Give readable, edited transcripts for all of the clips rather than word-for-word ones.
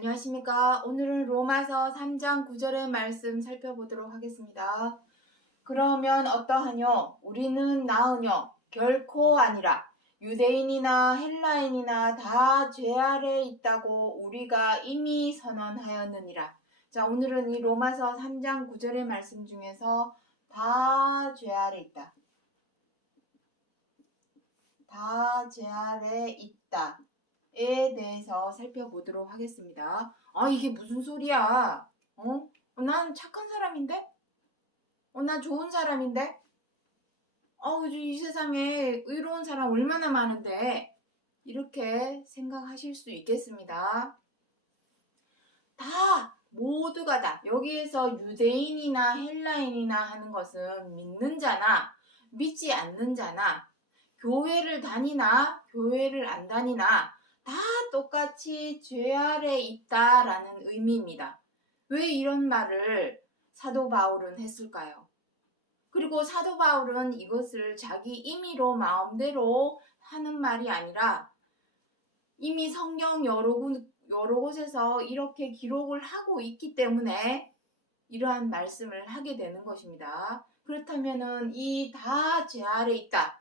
안녕하십니까. 오늘은 로마서 3장 9절의 말씀 살펴보도록 하겠습니다. 그러면 어떠하뇨? 우리는 나으뇨? 결코 아니라. 유대인이나 헬라인이나 다 죄 아래 있다고 우리가 이미 선언하였느니라. 자, 오늘은 이 로마서 3장 9절의 말씀 중에서 다 죄 아래 있다. 다 죄 아래 있다. 에 대해서 살펴보도록 하겠습니다. 이게 무슨 소리야? 난 착한 사람인데? 난 좋은 사람인데? 이 세상에 의로운 사람 얼마나 많은데? 이렇게 생각하실 수 있겠습니다. 모두가 다 여기에서 유대인이나 헬라인이나 하는 것은 믿는 자나 믿지 않는 자나 교회를 다니나 교회를 안 다니나 다 똑같이 죄 아래 있다라는 의미입니다. 왜 이런 말을 사도 바울은 했을까요? 그리고 사도 바울은 이것을 자기 임의로 마음대로 하는 말이 아니라 이미 성경 여러 곳에서 이렇게 기록을 하고 있기 때문에 이러한 말씀을 하게 되는 것입니다. 그렇다면은 이 다 죄 아래 있다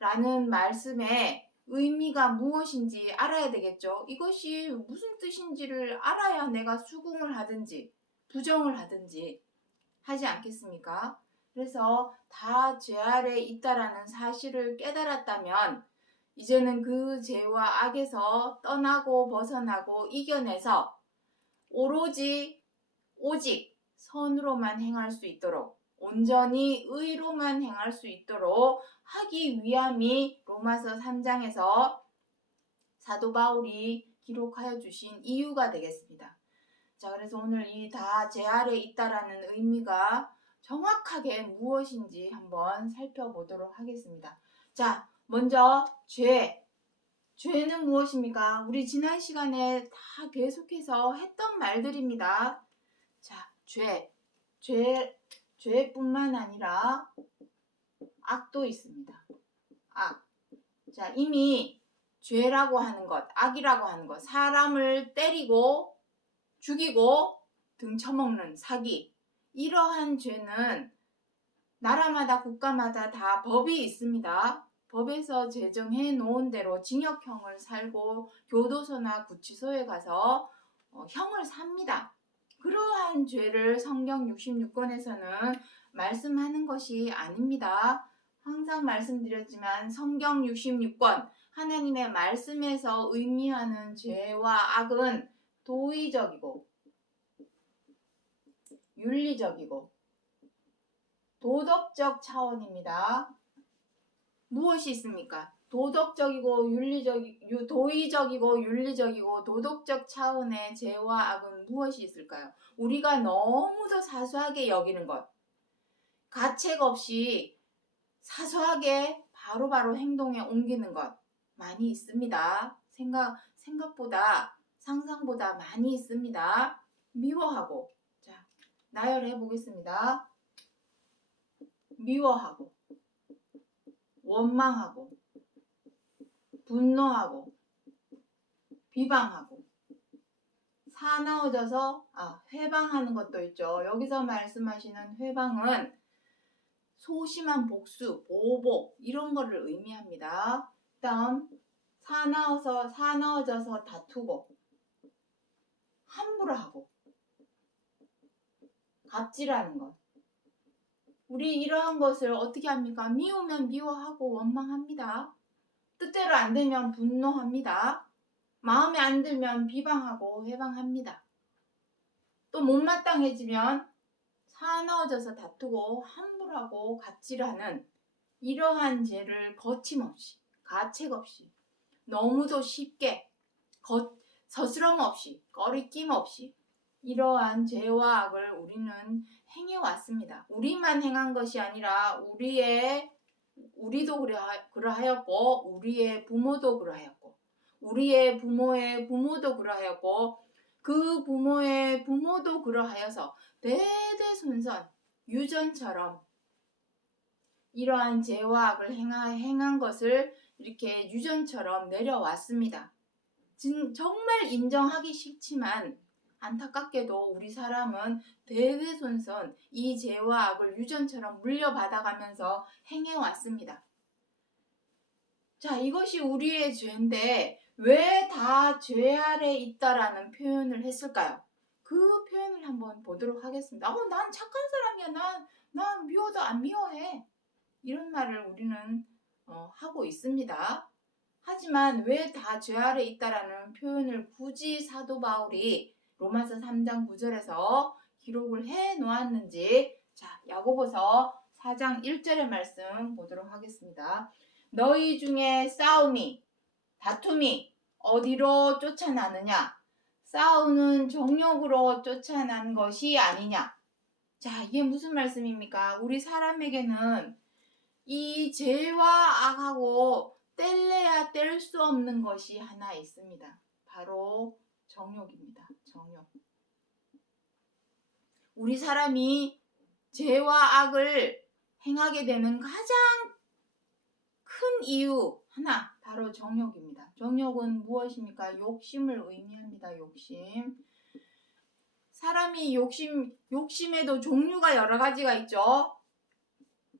라는 말씀의 의미가 무엇인지 알아야 되겠죠. 이것이 무슨 뜻인지를 알아야 내가 수긍을 하든지 부정을 하든지 하지 않겠습니까? 그래서 다 죄 아래 있다라는 사실을 깨달았다면 이제는 그 죄와 악에서 떠나고 벗어나고 이겨내서 오직 선으로만 행할 수 있도록 온전히 의로만 행할 수 있도록 하기 위함이 로마서 3장에서 사도 바울이 기록하여 주신 이유가 되겠습니다. 자, 그래서 오늘 이 다 죄 아래 있다라는 의미가 정확하게 무엇인지 한번 살펴보도록 하겠습니다. 자, 먼저 죄는 무엇입니까? 우리 지난 시간에 다 계속해서 했던 말들입니다. 자, 죄뿐만 아니라 악도 있습니다. 악. 자, 이미 죄라고 하는 것, 악이라고 하는 것, 사람을 때리고 죽이고 등쳐먹는 사기, 이러한 죄는 나라마다 국가마다 다 법이 있습니다. 법에서 제정해 놓은 대로 징역형을 살고 교도소나 구치소에 가서 형을 삽니다. 그러한 죄를 성경 66권에서는 말씀하는 것이 아닙니다. 항상 말씀드렸지만 성경 66권 하나님의 말씀에서 의미하는 죄와 악은 도의적이고 윤리적이고 도덕적 차원입니다. 무엇이 있습니까? 도의적이고 윤리적이고 도덕적 차원의 죄와 악은 무엇이 있을까요? 우리가 너무도 사소하게 여기는 것, 가책 없이 사소하게 바로바로 행동에 옮기는 것 많이 있습니다. 생각보다 상상보다 많이 있습니다. 미워하고, 자, 나열해 보겠습니다. 미워하고, 원망하고, 분노하고, 비방하고, 사나워져서 회방하는 것도 있죠. 여기서 말씀하시는 회방은 소심한 복수, 보복 이런 거를 의미합니다. 다음 사나워져서 다투고, 함부로 하고, 갑질하는 것. 우리 이러한 것을 어떻게 합니까? 미우면 미워하고 원망합니다. 뜻대로 안 되면 분노합니다. 마음에 안 들면 비방하고 회방합니다. 또 못마땅해지면 사나워져서 다투고 함부로 하고 갑질하는 이러한 죄를 거침없이 가책 없이 너무도 쉽게 서스럼 없이 꺼리낌 없이 이러한 죄와 악을 우리는 행해왔습니다. 우리만 행한 것이 아니라 우리도 그러하였고 우리의 부모도 그러하였고 우리의 부모의 부모도 그러하였고 그 부모의 부모도 그러하여서 대대손손 유전처럼 이러한 죄와 악을 행한 것을 이렇게 유전처럼 내려왔습니다. 정말 인정하기 싫지만 안타깝게도 우리 사람은 대대손손 이 죄와 악을 유전처럼 물려받아가면서 행해왔습니다. 자, 이것이 우리의 죄인데 왜 다 죄 아래 있다라는 표현을 했을까요? 그 표현을 한번 보도록 하겠습니다. 난 착한 사람이야. 난 미워도 안 미워해. 이런 말을 우리는 하고 있습니다. 하지만 왜 다 죄 아래 있다라는 표현을 굳이 사도 바울이 로마서 3장 9절에서 기록을 해 놓았는지, 자, 야고보서 4장 1절의 말씀 보도록 하겠습니다. 너희 중에 싸움이, 다툼이 어디로 쫓아나느냐? 싸우는 정욕으로 쫓아난 것이 아니냐? 자, 이게 무슨 말씀입니까? 우리 사람에게는 이 죄와 악하고 뗄래야 뗄 수 없는 것이 하나 있습니다. 바로 정욕입니다. 정욕. 우리 사람이 죄와 악을 행하게 되는 가장 큰 이유 하나, 바로 정욕입니다. 정욕은 무엇입니까? 욕심을 의미합니다. 욕심. 사람이 욕심에도 종류가 여러 가지가 있죠.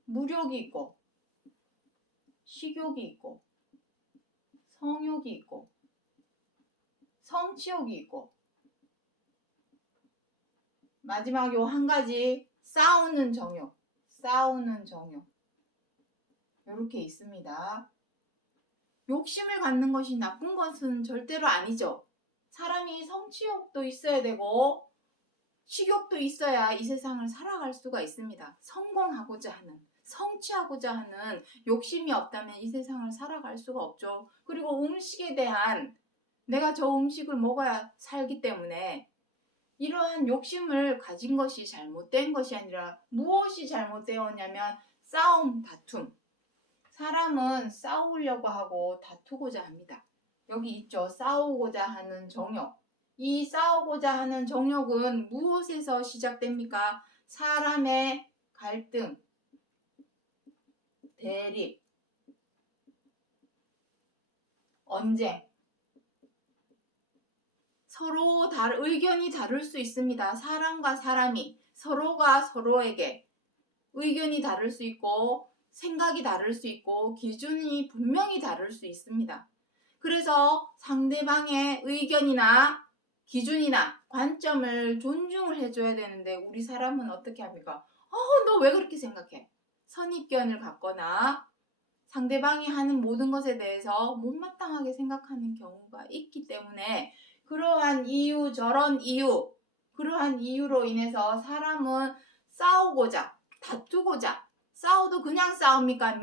무욕이 있고, 식욕이 있고, 성욕이 있고, 성취욕이 있고, 마지막 요 한 가지, 싸우는 정욕. 이렇게 있습니다. 욕심을 갖는 것이 나쁜 것은 절대로 아니죠. 사람이 성취욕도 있어야 되고 식욕도 있어야 이 세상을 살아갈 수가 있습니다. 성공하고자 하는, 성취하고자 하는 욕심이 없다면 이 세상을 살아갈 수가 없죠. 그리고 음식에 대한, 내가 저 음식을 먹어야 살기 때문에 이러한 욕심을 가진 것이 잘못된 것이 아니라 무엇이 잘못되었냐면 싸움, 다툼. 사람은 싸우려고 하고 다투고자 합니다. 여기 있죠. 싸우고자 하는 정욕. 이 싸우고자 하는 정욕은 무엇에서 시작됩니까? 사람의 갈등, 대립, 언쟁. 서로 의견이 다를 수 있습니다. 사람과 사람이 서로가 서로에게 의견이 다를 수 있고 생각이 다를 수 있고 기준이 분명히 다를 수 있습니다. 그래서 상대방의 의견이나 기준이나 관점을 존중을 해줘야 되는데 우리 사람은 어떻게 합니까? 너 왜 그렇게 생각해? 선입견을 갖거나 상대방이 하는 모든 것에 대해서 못마땅하게 생각하는 경우가 있기 때문에 그러한 이유, 저런 이유, 그러한 이유로 인해서 사람은 싸우고자, 다투고자, 싸워도 그냥 싸웁니까?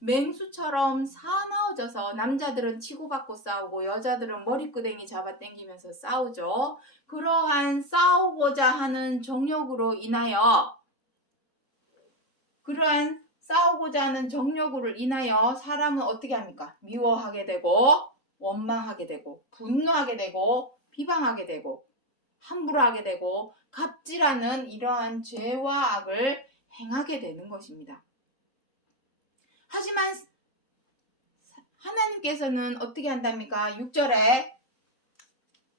맹수처럼 사나워져서 남자들은 치고받고 싸우고 여자들은 머리끄댕이 잡아당기면서 싸우죠. 그러한 싸우고자 하는 정욕으로 인하여 사람은 어떻게 합니까? 미워하게 되고 원망하게 되고 분노하게 되고 비방하게 되고 함부로 하게 되고 갑질하는 이러한 죄와 악을 행하게 되는 것입니다. 하지만 하나님께서는 어떻게 한답니까? 6절에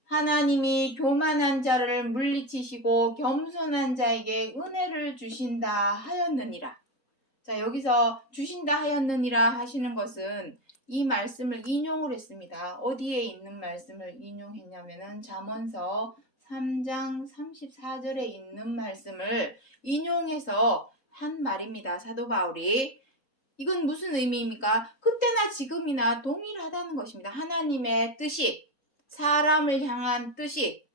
하나님이 교만한 자를 물리치시고 겸손한 자에게 은혜를 주신다 하였느니라. 자, 여기서 주신다 하였느니라 하시는 것은 이 말씀을 인용을 했습니다. 어디에 있는 말씀을 인용했냐면은 잠언서 3장 34절에 있는 말씀을 인용해서 한 말입니다. 사도 바울이. 이건 무슨 의미입니까? 그때나 지금이나 동일하다는 것입니다. 하나님의 뜻이, 사람을 향한 뜻이,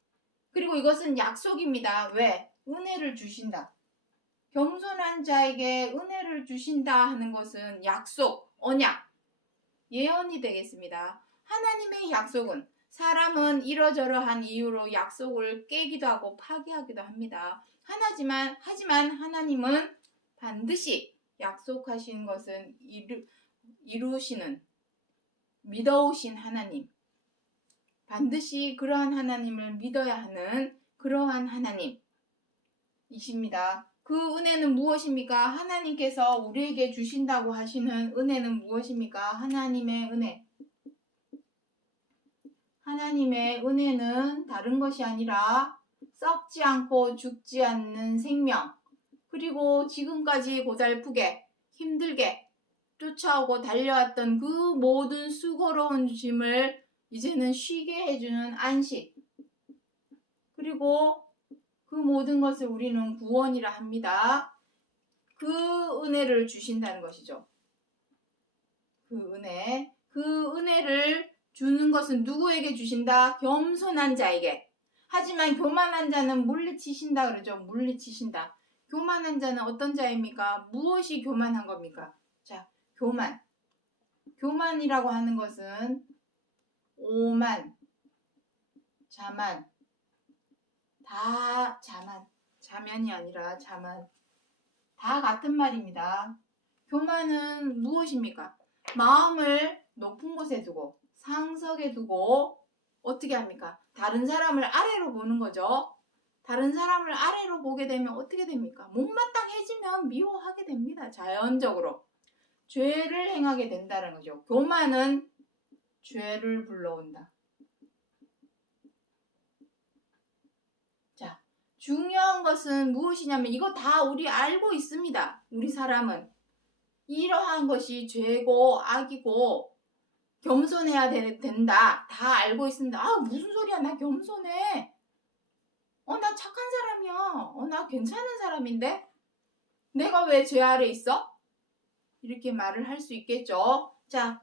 그리고 이것은 약속입니다. 왜? 은혜를 주신다. 겸손한 자에게 은혜를 주신다 하는 것은 약속, 언약, 예언이 되겠습니다. 하나님의 약속은 사람은 이러저러한 이유로 약속을 깨기도 하고 파기하기도 합니다. 하지만 하나님은 반드시 약속하신 것은 이루시는 믿어오신 하나님, 반드시 그러한 하나님을 믿어야 하는 그러한 하나님이십니다. 그 은혜는 무엇입니까? 하나님께서 우리에게 주신다고 하시는 은혜는 무엇입니까? 하나님의 하나님의 은혜는 다른 것이 아니라 썩지 않고 죽지 않는 생명, 그리고 지금까지 고달프게 힘들게 쫓아오고 달려왔던 그 모든 수고로운 짐을 이제는 쉬게 해주는 안식, 그리고 그 모든 것을 우리는 구원이라 합니다. 그 은혜를 주신다는 것이죠. 그 은혜를 주는 것은 누구에게 주신다? 겸손한 자에게. 하지만 교만한 자는 물리치신다 그러죠. 물리치신다. 교만한 자는 어떤 자입니까? 무엇이 교만한 겁니까? 자, 교만이라고 하는 것은 오만, 자만, 다 자만이 아니라 자만, 다 같은 말입니다. 교만은 무엇입니까? 마음을 높은 곳에 두고 상석에 두고 어떻게 합니까? 다른 사람을 아래로 보는 거죠. 다른 사람을 아래로 보게 되면 어떻게 됩니까? 못마땅해지면 미워하게 됩니다. 자연적으로. 죄를 행하게 된다는 거죠. 교만은 죄를 불러온다. 자, 중요한 것은 무엇이냐면 이거 다 우리 알고 있습니다. 우리 사람은. 이러한 것이 죄고 악이고 겸손해야 된다. 다 알고 있습니다. 아, 무슨 소리야. 나 겸손해. 나 착한 사람이야. 나 괜찮은 사람인데? 내가 왜 죄 아래 있어? 이렇게 말을 할 수 있겠죠. 자,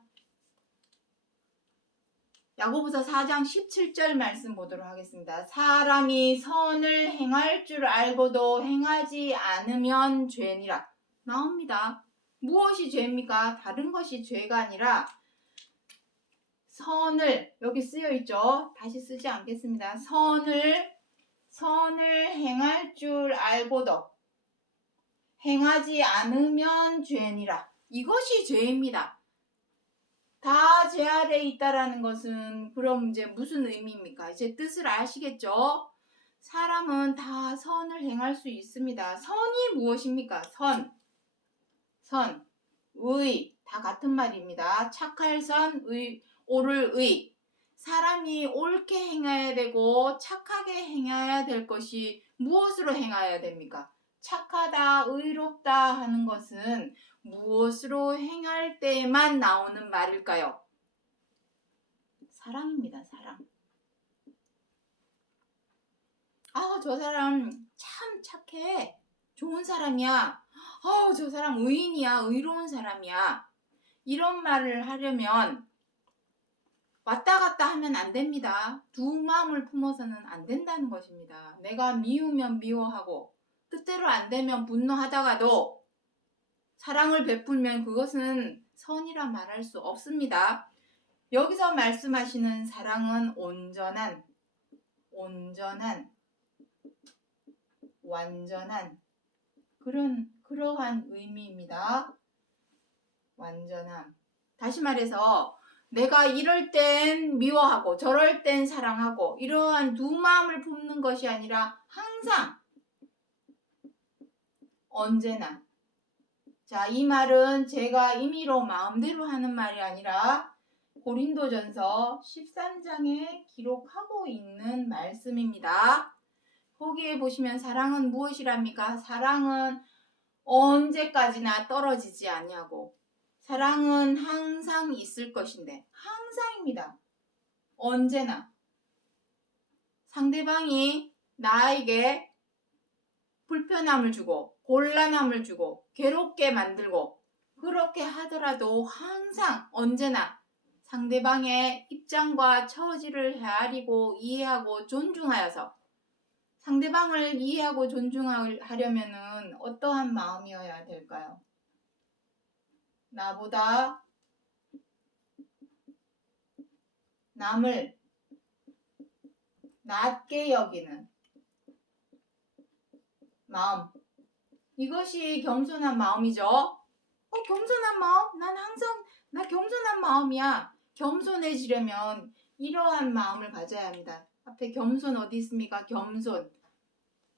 야고보서 4장 17절 말씀 보도록 하겠습니다. 사람이 선을 행할 줄 알고도 행하지 않으면 죄니라. 나옵니다. 무엇이 죄입니까? 다른 것이 죄가 아니라 선을, 여기 쓰여 있죠. 다시 쓰지 않겠습니다. 선을 행할 줄 알고도 행하지 않으면 죄니라. 이것이 죄입니다. 다 죄 아래 있다라는 것은 그럼 이제 무슨 의미입니까? 이제 뜻을 아시겠죠? 사람은 다 선을 행할 수 있습니다. 선이 무엇입니까? 선, 의, 다 같은 말입니다. 착할 선, 옳을 의. 사람이 옳게 행해야 되고 착하게 행해야 될 것이 무엇으로 행해야 됩니까? 착하다, 의롭다 하는 것은 무엇으로 행할 때만 나오는 말일까요? 사랑입니다. 사랑. 아, 저 사람 참 착해. 좋은 사람이야. 저 사람 의인이야. 의로운 사람이야. 이런 말을 하려면 왔다 갔다 하면 안 됩니다. 두 마음을 품어서는 안 된다는 것입니다. 내가 미우면 미워하고 뜻대로 안 되면 분노하다가도 사랑을 베풀면 그것은 선이라 말할 수 없습니다. 여기서 말씀하시는 사랑은 온전한, 완전한 그러한 의미입니다. 완전함. 다시 말해서 내가 이럴 땐 미워하고 저럴 땐 사랑하고 이러한 두 마음을 품는 것이 아니라 항상 언제나. 자, 이 말은 제가 임의로 마음대로 하는 말이 아니라 고린도전서 13장에 기록하고 있는 말씀입니다. 거기에 보시면 사랑은 무엇이랍니까? 사랑은 언제까지나 떨어지지 아니하고 사랑은 항상 있을 것인데 항상입니다. 언제나 상대방이 나에게 불편함을 주고 곤란함을 주고 괴롭게 만들고 그렇게 하더라도 항상 언제나 상대방의 입장과 처지를 헤아리고 이해하고 존중하여서 상대방을 이해하고 존중하려면 어떠한 마음이어야 될까요? 나보다 남을 낮게 여기는 마음. 이것이 겸손한 마음이죠. 겸손한 마음? 나 겸손한 마음이야. 겸손해지려면 이러한 마음을 가져야 합니다. 앞에 겸손 어디 있습니까?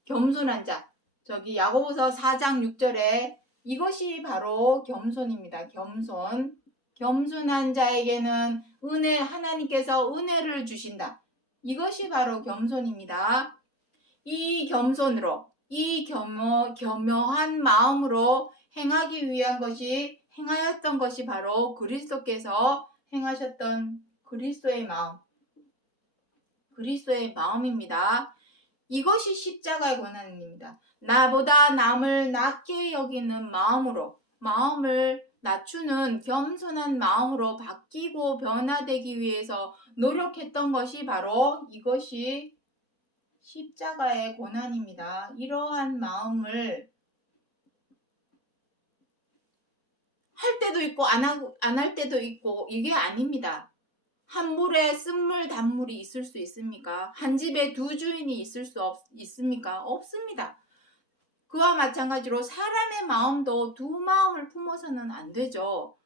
겸손한 자. 저기 야고보서 4장 6절에 이것이 바로 겸손입니다. 겸손한 자에게는 하나님께서 은혜를 주신다. 이것이 바로 겸손입니다. 이 겸손으로, 이 겸허한 마음으로 행하였던 것이 바로 그리스도께서 행하셨던 그리스도의 마음입니다. 이것이 십자가의 고난입니다. 나보다 남을 낮게 여기는 마음을 낮추는 겸손한 마음으로 바뀌고 변화되기 위해서 노력했던 것이 바로 이것이 십자가의 고난입니다. 이러한 마음을 할 때도 있고 안 할 때도 있고 이게 아닙니다. 한 물에 쓴물 단물이 있을 수 있습니까? 한 집에 두 주인이 있을 수 있습니까? 없습니다. 그와 마찬가지로 사람의 마음도 두 마음을 품어서는 안 되죠.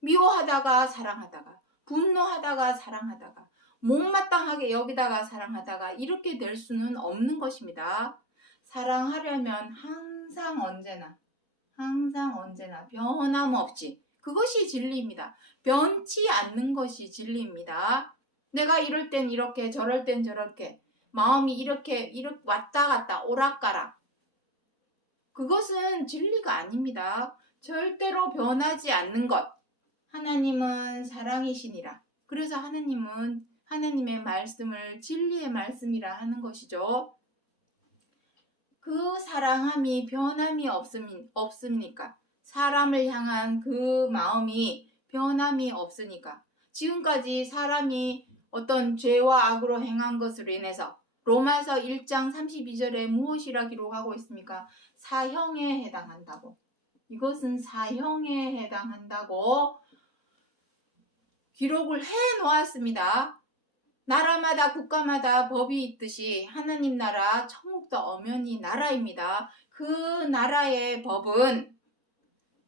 미워하다가 사랑하다가, 분노하다가 사랑하다가, 못마땅하게 여기다가 사랑하다가 이렇게 될 수는 없는 것입니다. 사랑하려면 항상 언제나 변함없이, 그것이 진리입니다. 변치 않는 것이 진리입니다. 내가 이럴 땐 이렇게 저럴 땐 저렇게 마음이 이렇게 왔다 갔다 오락가락, 그것은 진리가 아닙니다. 절대로 변하지 않는 것. 하나님은 사랑이시니라. 그래서 하나님은 하나님의 말씀을 진리의 말씀이라 하는 것이죠. 그 사랑함이 변함이 없습니까? 사람을 향한 그 마음이 변함이 없으니까. 지금까지 사람이 어떤 죄와 악으로 행한 것으로 인해서 로마서 1장 32절에 무엇이라 기록하고 있습니까? 사형에 해당한다고. 이것은 사형에 해당한다고 기록을 해 놓았습니다. 나라마다 국가마다 법이 있듯이 하나님 나라, 천국도 엄연히 나라입니다. 그 나라의 법은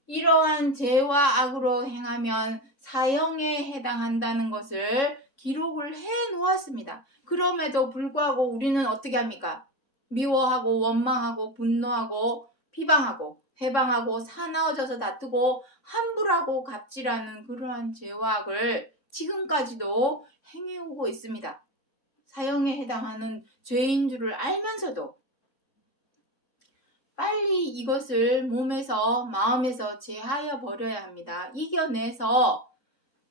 이러한 죄와 악으로 행하면 사형에 해당한다는 것을 기록을 해 놓았습니다. 그럼에도 불구하고 우리는 어떻게 합니까? 미워하고 원망하고 분노하고 비방하고 해방하고 사나워져서 다투고 함부라고 갑질하는 그러한 죄와 악을 지금까지도 행해오고 있습니다. 사형에 해당하는 죄인 줄을 알면서도 빨리 이것을 몸에서 마음에서 제하여 버려야 합니다. 이겨내서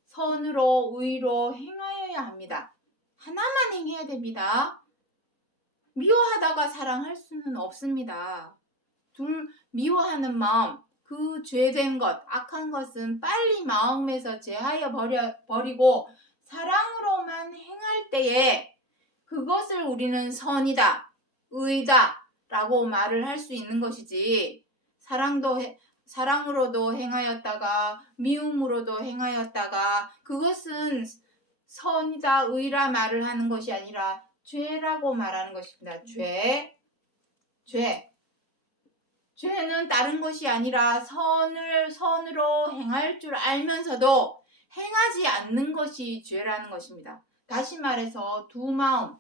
선으로 의로 행하여야 합니다. 하나만 행해야 됩니다. 미워하다가 사랑할 수는 없습니다. 미워하는 마음, 그 죄된 것, 악한 것은 빨리 마음에서 제하여 버리고 사랑으로만 행할 때에 그것을 우리는 선이다, 의다 라고 말을 할 수 있는 것이지, 사랑으로도 행하였다가 미움으로도 행하였다가 그것은 선이다, 의라 말을 하는 것이 아니라 죄라고 말하는 것입니다. 죄는 다른 것이 아니라 선으로 행할 줄 알면서도 행하지 않는 것이 죄라는 것입니다. 다시 말해서 두 마음.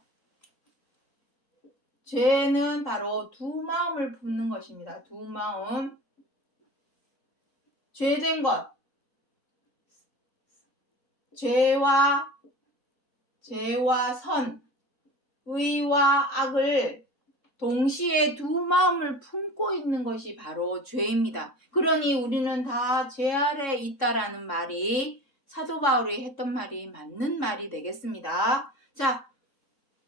죄는 바로 두 마음을 품는 것입니다. 두 마음. 죄된 것. 죄와 선, 의와 악을 동시에 두 마음을 품고 있는 것이 바로 죄입니다. 그러니 우리는 다 죄 아래 있다라는 말이 사도 바울이 했던 말이 맞는 말이 되겠습니다. 자,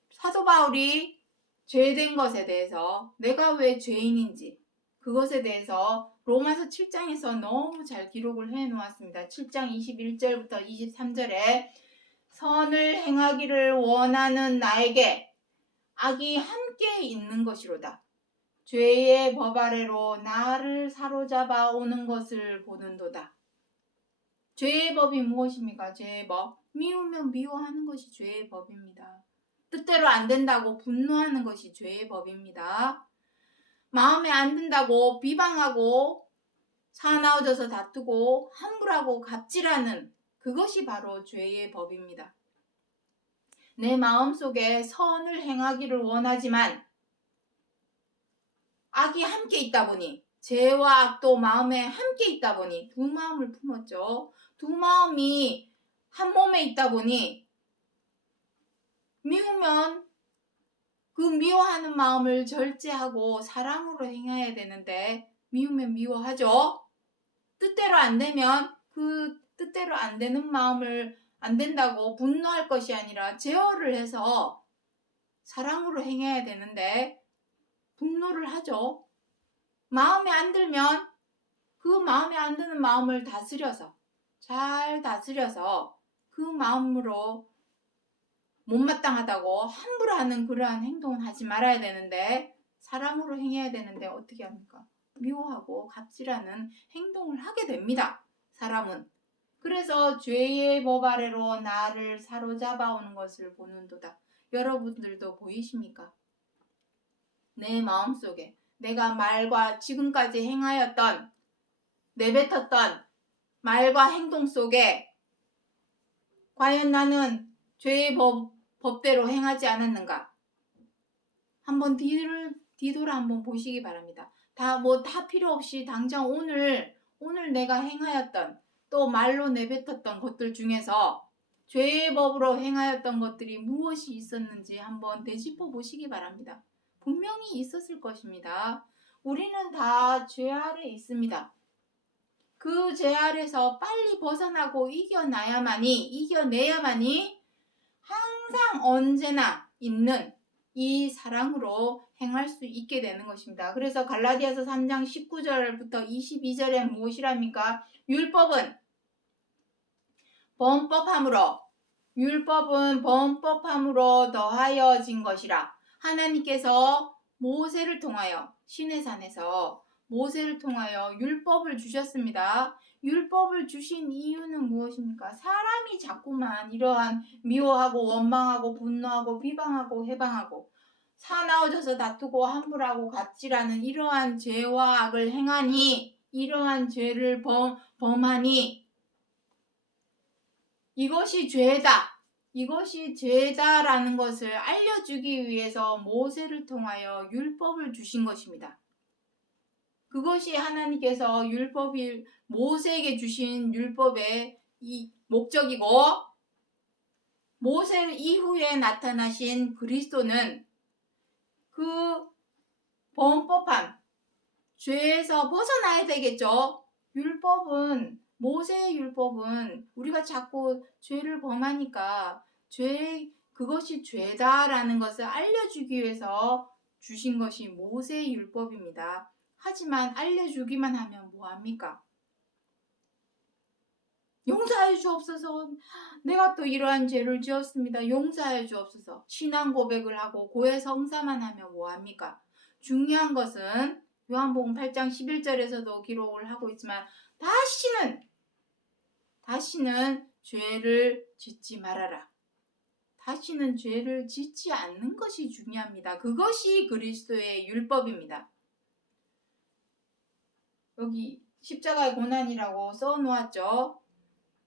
사도 바울이 죄된 것에 대해서 내가 왜 죄인인지 그것에 대해서 로마서 7장에서 너무 잘 기록을 해 놓았습니다. 7장 21절부터 23절에 선을 행하기를 원하는 나에게 악이 함께 있는 것이로다. 죄의 법 아래로 나를 사로잡아 오는 것을 보는도다. 죄의 법이 무엇입니까? 죄의 법. 미우면 미워하는 것이 죄의 법입니다. 뜻대로 안 된다고 분노하는 것이 죄의 법입니다. 마음에 안 든다고 비방하고 사나워져서 다투고 함부라고 갑질하는 그것이 바로 죄의 법입니다. 내 마음속에 선을 행하기를 원하지만 악이 함께 있다 보니, 죄와 악도 마음에 함께 있다 보니 두 마음을 품었죠. 두 마음이 한 몸에 있다 보니 미우면 그 미워하는 마음을 절제하고 사랑으로 행해야 되는데 미우면 미워하죠. 뜻대로 안 되면 그 뜻대로 안 되는 마음을 안 된다고 분노할 것이 아니라 제어를 해서 사랑으로 행해야 되는데 분노를 하죠. 마음에 안 들면 그 마음에 안 드는 마음을 다스려서 잘 다스려서 그 마음으로 못마땅하다고 함부로 하는 그러한 행동은 하지 말아야 되는데 사랑으로 행해야 되는데 어떻게 합니까? 미워하고 갑질하는 행동을 하게 됩니다. 사람은. 그래서 죄의 법 아래로 나를 사로잡아 오는 것을 보는도다. 여러분들도 보이십니까? 내 마음속에 내가 말과 지금까지 행하였던 내뱉었던 말과 행동 속에 과연 나는 죄의 법대로 행하지 않았는가? 한번 뒤돌아 한번 보시기 바랍니다. 다 필요 없이 당장 오늘 내가 행하였던 또 말로 내뱉었던 것들 중에서 죄의 법으로 행하였던 것들이 무엇이 있었는지 한번 되짚어 보시기 바랍니다. 분명히 있었을 것입니다. 우리는 다 죄 아래 있습니다. 그 죄 아래서 빨리 벗어나고 이겨내야만이 항상 언제나 있는 이 사랑으로 행할 수 있게 되는 것입니다. 그래서 갈라디아서 3장 19절부터 22절에 무엇이랍니까? 율법은 범법함으로 더하여진 것이라. 하나님께서 모세를 통하여 시내 산에서 모세를 통하여 율법을 주셨습니다. 율법을 주신 이유는 무엇입니까? 사람이 자꾸만 이러한 미워하고 원망하고 분노하고 비방하고 해방하고 사나워져서 다투고 함부로하고 갑질하는 이러한 죄와 악을 행하니 이러한 죄를 범하니 이것이 죄다라는 것을 알려주기 위해서 모세를 통하여 율법을 주신 것입니다. 그것이 하나님께서 모세에게 주신 율법의 이 목적이고 모세 이후에 나타나신 그리스도는 그 범법함, 죄에서 벗어나야 되겠죠. 모세의 율법은 우리가 자꾸 죄를 범하니까 그것이 죄다라는 것을 알려주기 위해서 주신 것이 모세의 율법입니다. 하지만 알려주기만 하면 뭐합니까? 용서해 주옵소서. 내가 또 이러한 죄를 지었습니다. 용서해 주옵소서. 신앙 고백을 하고 고해 성사만 하면 뭐합니까? 중요한 것은 요한복음 8장 11절에서도 기록을 하고 있지만 다시는 죄를 짓지 말아라. 다시는 죄를 짓지 않는 것이 중요합니다. 그것이 그리스도의 율법입니다. 여기 십자가의 고난이라고 써놓았죠.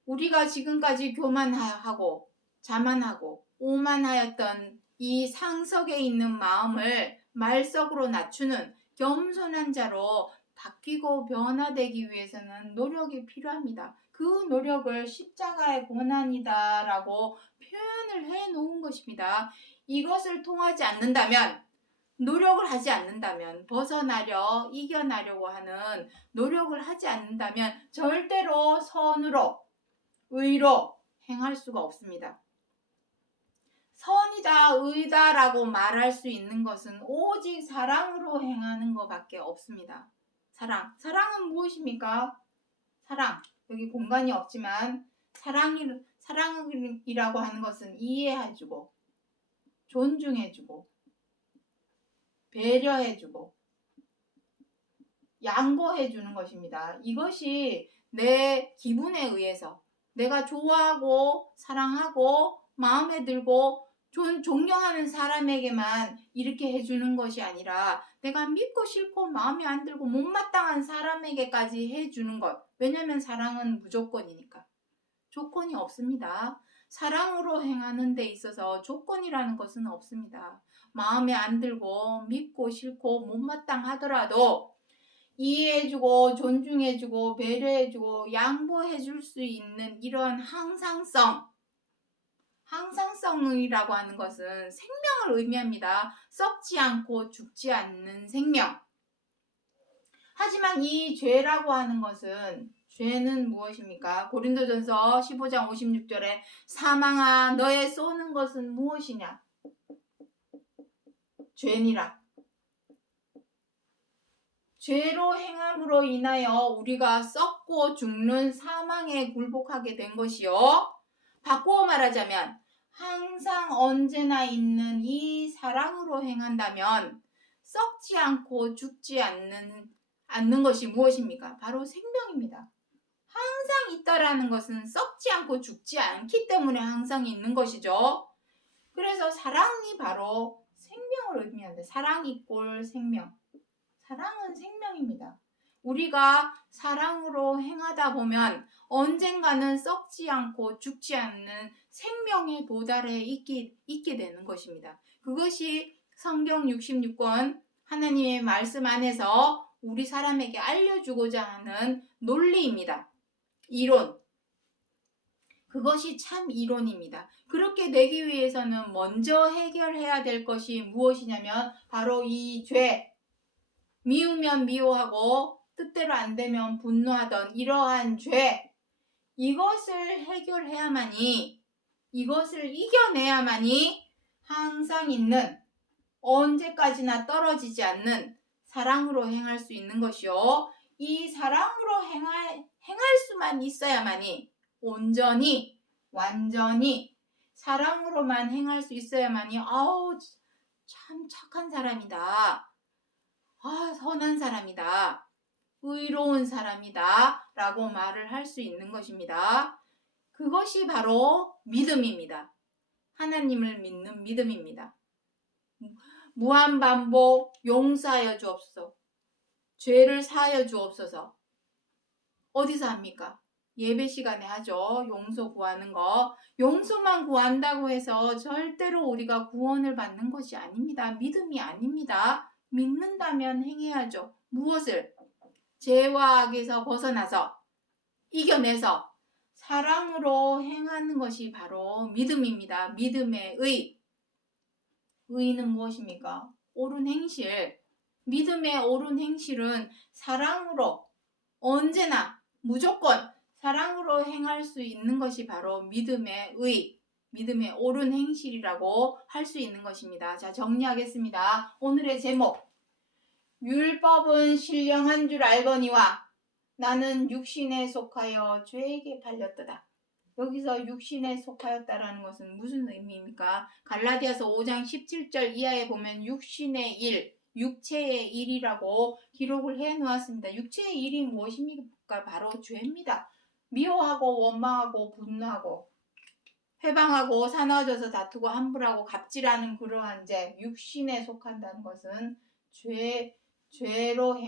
우리가 지금까지 교만하고 자만하고 오만하였던 이 상석에 있는 마음을 말석으로 낮추는 겸손한 자로 바뀌고 변화되기 위해서는 노력이 필요합니다. 그 노력을 십자가의 고난이다라고 표현을 해놓은 것입니다. 이것을 통하지 않는다면 노력을 하지 않는다면 이겨나려고 하는 노력을 하지 않는다면 절대로 선으로 의로 행할 수가 없습니다. 선이다 의다라고 말할 수 있는 것은 오직 사랑으로 행하는 것밖에 없습니다. 사랑은 무엇입니까? 여기 공간이 없지만 사랑이라고 하는 것은 이해해주고 존중해주고 배려해주고 양보해주는 것입니다. 이것이 내 기분에 의해서 내가 좋아하고 사랑하고 마음에 들고 존경하는 사람에게만 이렇게 해주는 것이 아니라 내가 믿고 싫고 마음에 안 들고 못마땅한 사람에게까지 해주는 것. 왜냐하면 사랑은 무조건이니까. 조건이 없습니다. 사랑으로 행하는 데 있어서 조건이라는 것은 없습니다. 마음에 안 들고 믿고 싫고 못마땅하더라도 이해해주고 존중해주고 배려해주고 양보해줄 수 있는 이런 항상성이라고 하는 것은 생명을 의미합니다. 썩지 않고 죽지 않는 생명. 하지만 이 죄라고 하는 것은, 죄는 무엇입니까? 고린도전서 15장 56절에 사망아 너의 쏘는 것은 무엇이냐? 죄니라. 죄로 행함으로 인하여 우리가 썩고 죽는 사망에 굴복하게 된 것이요. 바꾸어 말하자면 항상 언제나 있는 이 사랑으로 행한다면 썩지 않고 죽지 않는 것이 무엇입니까? 바로 생명입니다. 항상 있다라는 것은 썩지 않고 죽지 않기 때문에 항상 있는 것이죠. 그래서 사랑이 바로 생명을 의미한다. 사랑이 꼴 생명. 사랑은 생명입니다. 우리가 사랑으로 행하다 보면 언젠가는 썩지 않고 죽지 않는 생명에 도달해 있게 되는 것입니다. 그것이 성경 66권 하나님의 말씀 안에서 우리 사람에게 알려주고자 하는 논리입니다. 이론. 그것이 참 이론입니다. 그렇게 되기 위해서는 먼저 해결해야 될 것이 무엇이냐면 바로 이 죄. 미우면 미워하고 뜻대로 안 되면 분노하던 이러한 죄, 이것을 해결해야만이, 이것을 이겨내야만이 항상 있는, 언제까지나 떨어지지 않는 사랑으로 행할 수 있는 것이요. 이 사랑으로 행할 수만 있어야만이, 온전히 완전히 사랑으로만 행할 수 있어야만이 아우 참 착한 사람이다. 선한 사람이다. 의로운 사람이다. 라고 말을 할 수 있는 것입니다. 그것이 바로 믿음입니다. 하나님을 믿는 믿음입니다. 무한반복 용서하여 주옵소서. 죄를 사하여 주옵소서. 어디서 합니까? 예배 시간에 하죠. 용서 구하는 거. 용서만 구한다고 해서 절대로 우리가 구원을 받는 것이 아닙니다. 믿음이 아닙니다. 믿는다면 행해야죠. 무엇을? 죄와 악에서 벗어나서 이겨내서 사랑으로 행하는 것이 바로 믿음입니다. 믿음의 의. 의는 무엇입니까? 옳은 행실. 믿음의 옳은 행실은 사랑으로 언제나 무조건 사랑으로 행할 수 있는 것이 바로 믿음의 의. 믿음의 옳은 행실이라고 할 수 있는 것입니다. 자, 정리하겠습니다. 오늘의 제목. 율법은 신령한 줄 알거니와 나는 육신에 속하여 죄에게 팔렸도다. 여기서 육신에 속하였다라는 것은 무슨 의미입니까? 갈라디아서 5장 17절 이하에 보면 육신의 일, 육체의 일이라고 기록을 해 놓았습니다. 육체의 일이 무엇입니까? 바로 죄입니다. 미워하고 원망하고 분노하고 회방하고 사나워져서 다투고 함부로하고 갑질하는 그러한 죄, 육신에 속한다는 것은 죄로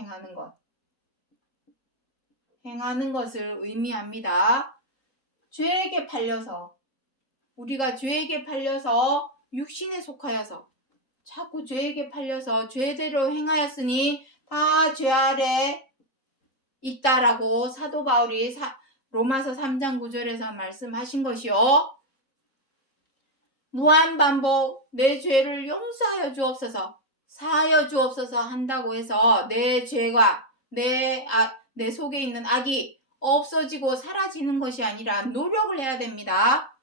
행하는 것을 의미합니다. 죄에게 팔려서, 우리가 죄에게 팔려서 육신에 속하여서 자꾸 죄에게 팔려서 죄대로 행하였으니 다 죄 아래 있다라고 사도 바울이 로마서 3장 9절에서 말씀하신 것이요. 무한반복 내 죄를 용서하여 주옵소서, 사하여 주옵소서 한다고 해서 내 죄가 내 속에 있는 악이 없어지고 사라지는 것이 아니라 노력을 해야 됩니다.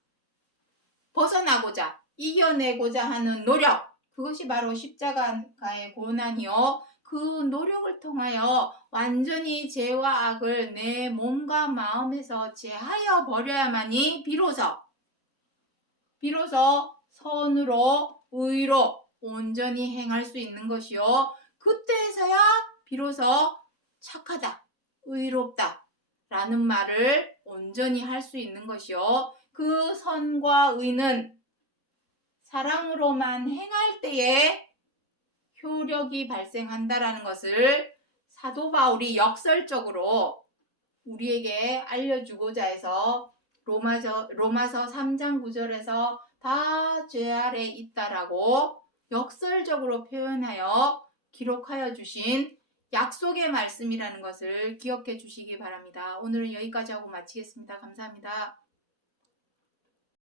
벗어나고자, 이겨내고자 하는 노력, 그것이 바로 십자가의 고난이요. 그 노력을 통하여 완전히 죄와 악을 내 몸과 마음에서 제하여 버려야만이 비로소 선으로 의로 온전히 행할 수 있는 것이요. 그때에서야 비로소 착하다, 의롭다 라는 말을 온전히 할 수 있는 것이요. 그 선과 의는 사랑으로만 행할 때에 효력이 발생한다라는 것을 사도 바울이 역설적으로 우리에게 알려주고자 해서 로마서 3장 9절에서 다 죄 아래 있다라고 역설적으로 표현하여 기록하여 주신 약속의 말씀이라는 것을 기억해 주시기 바랍니다. 오늘은 여기까지 하고 마치겠습니다. 감사합니다.